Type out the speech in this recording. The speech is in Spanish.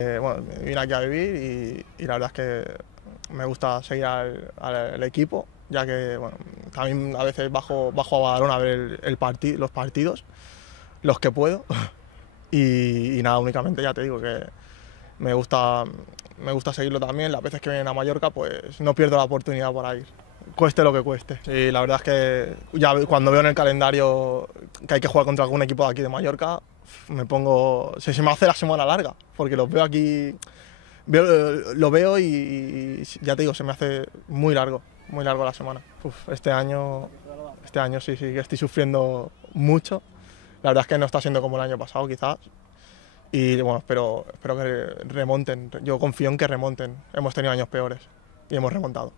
Bueno, me vine aquí a vivir y la verdad es que me gusta seguir al equipo, ya que bueno, también a veces bajo a Badalona a ver los partidos, los que puedo. Y nada, únicamente ya te digo que me gusta, me gusta seguirlo también. Las veces que vienen a Mallorca, pues no pierdo la oportunidad para ir, cueste lo que cueste. Sí, la verdad es que ya cuando veo en el calendario que hay que jugar contra algún equipo de aquí de Mallorca, me pongo, se me hace la semana larga, porque los veo aquí, lo veo y ya te digo, se me hace muy largo la semana. Este año sí, sí, que estoy sufriendo mucho. La verdad es que no está siendo como el año pasado, quizás. Y bueno, espero que remonten. Yo confío en que remonten. Hemos tenido años peores y hemos remontado.